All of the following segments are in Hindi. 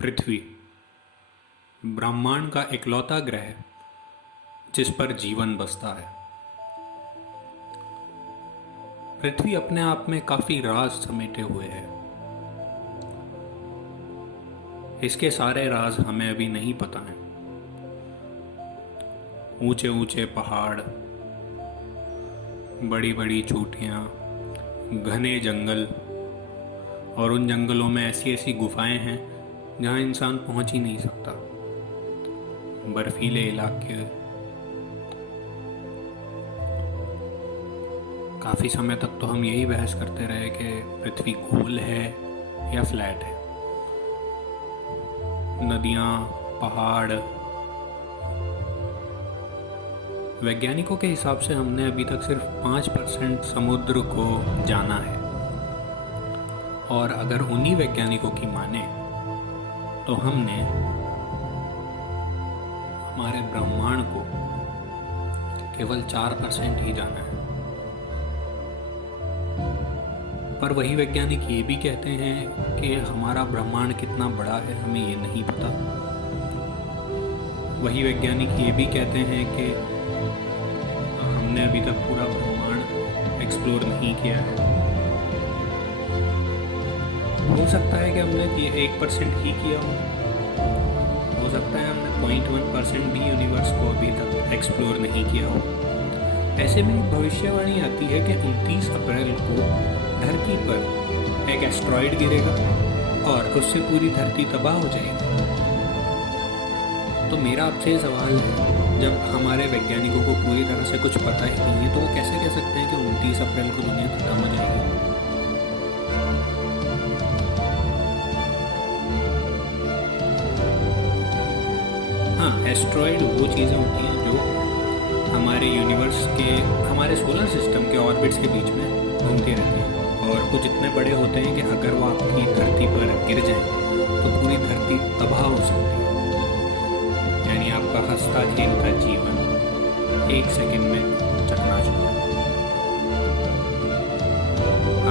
पृथ्वी ब्रह्मांड का इकलौता ग्रह जिस पर जीवन बसता है। पृथ्वी अपने आप में काफी राज समेटे हुए है। इसके सारे राज हमें अभी नहीं पता हैं। ऊंचे ऊंचे पहाड़, बड़ी बड़ी चोटियां, घने जंगल, और उन जंगलों में ऐसी ऐसी गुफाएं हैं जहां इंसान पहुंच ही नहीं सकता। बर्फीले इलाके। काफी समय तक तो हम यही बहस करते रहे कि पृथ्वी गोल है या फ्लैट है। नदियां, पहाड़। वैज्ञानिकों के हिसाब से हमने अभी तक सिर्फ 5% समुद्र को जाना है, और अगर उन्हीं वैज्ञानिकों की माने तो हमने हमारे ब्रह्मांड को केवल 4% ही जाना है। पर वही वैज्ञानिक ये भी कहते हैं कि हमारा ब्रह्मांड कितना बड़ा है हमें ये नहीं पता। वही वैज्ञानिक ये भी कहते हैं कि हमने अभी तक पूरा ब्रह्मांड एक्सप्लोर नहीं किया है। हो सकता है कि हमने 1% ही किया हो सकता है हमने 0.1% भी यूनिवर्स को अभी तक एक्सप्लोर नहीं किया हो। ऐसे में एक भविष्यवाणी आती है कि 29 अप्रैल को धरती पर एक एस्ट्रॉइड गिरेगा और उससे पूरी धरती तबाह हो जाएगी। तो मेरा आपसे सवाल है, जब हमारे वैज्ञानिकों को पूरी तरह से कुछ पता ही नहीं है तो वो कैसे कह सकते हैं कि 29 अप्रैल को दुनिया खत्म हो जाएगी? हाँ, एस्ट्रॉइड वो चीज़ें होती हैं जो हमारे यूनिवर्स के, हमारे सोलर सिस्टम के ऑर्बिट्स के बीच में घूमती रहती हैं, और कुछ इतने बड़े होते हैं कि अगर वो आपकी धरती पर गिर जाए तो पूरी धरती तबाह हो सकती है। यानी आपका हंसता खेलता जीवन 1 सेकंड में चकनाचूर।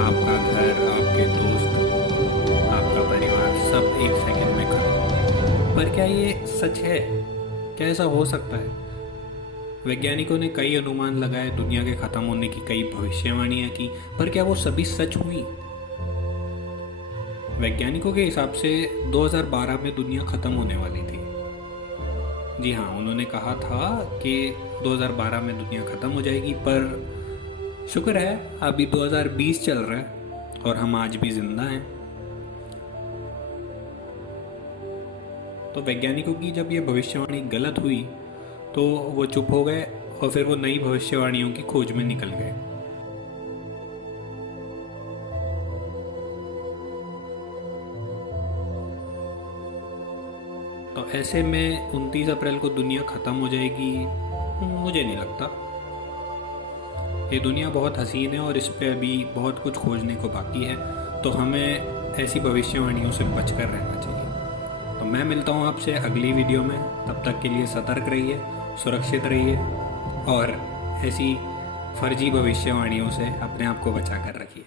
आपका घर, आपके दोस्त, आपका परिवार सब 1 सेकंड में खत्म। पर क्या ये सच है? क्या ऐसा हो सकता है? वैज्ञानिकों ने कई अनुमान लगाए, दुनिया के खत्म होने की कई भविष्यवाणियां की, पर क्या वो सभी सच हुई? वैज्ञानिकों के हिसाब से 2012 में दुनिया खत्म होने वाली थी। जी हाँ, उन्होंने कहा था कि 2012 में दुनिया खत्म हो जाएगी, पर शुक्र है अभी 2020 चल रहा है और हम आज भी जिंदा हैं। तो वैज्ञानिकों की जब ये भविष्यवाणी गलत हुई तो वो चुप हो गए और फिर वो नई भविष्यवाणियों की खोज में निकल गए। तो ऐसे में 29 अप्रैल को दुनिया खत्म हो जाएगी, मुझे नहीं लगता। ये दुनिया बहुत हसीन है और इस पे अभी बहुत कुछ खोजने को बाकी है, तो हमें ऐसी भविष्यवाणियों से बचकर रहना चाहिए। तो मैं मिलता हूँ आपसे अगली वीडियो में। तब तक के लिए सतर्क रहिए, सुरक्षित रहिए और ऐसी फर्जी भविष्यवाणियों से अपने आप को बचा कर रखिए।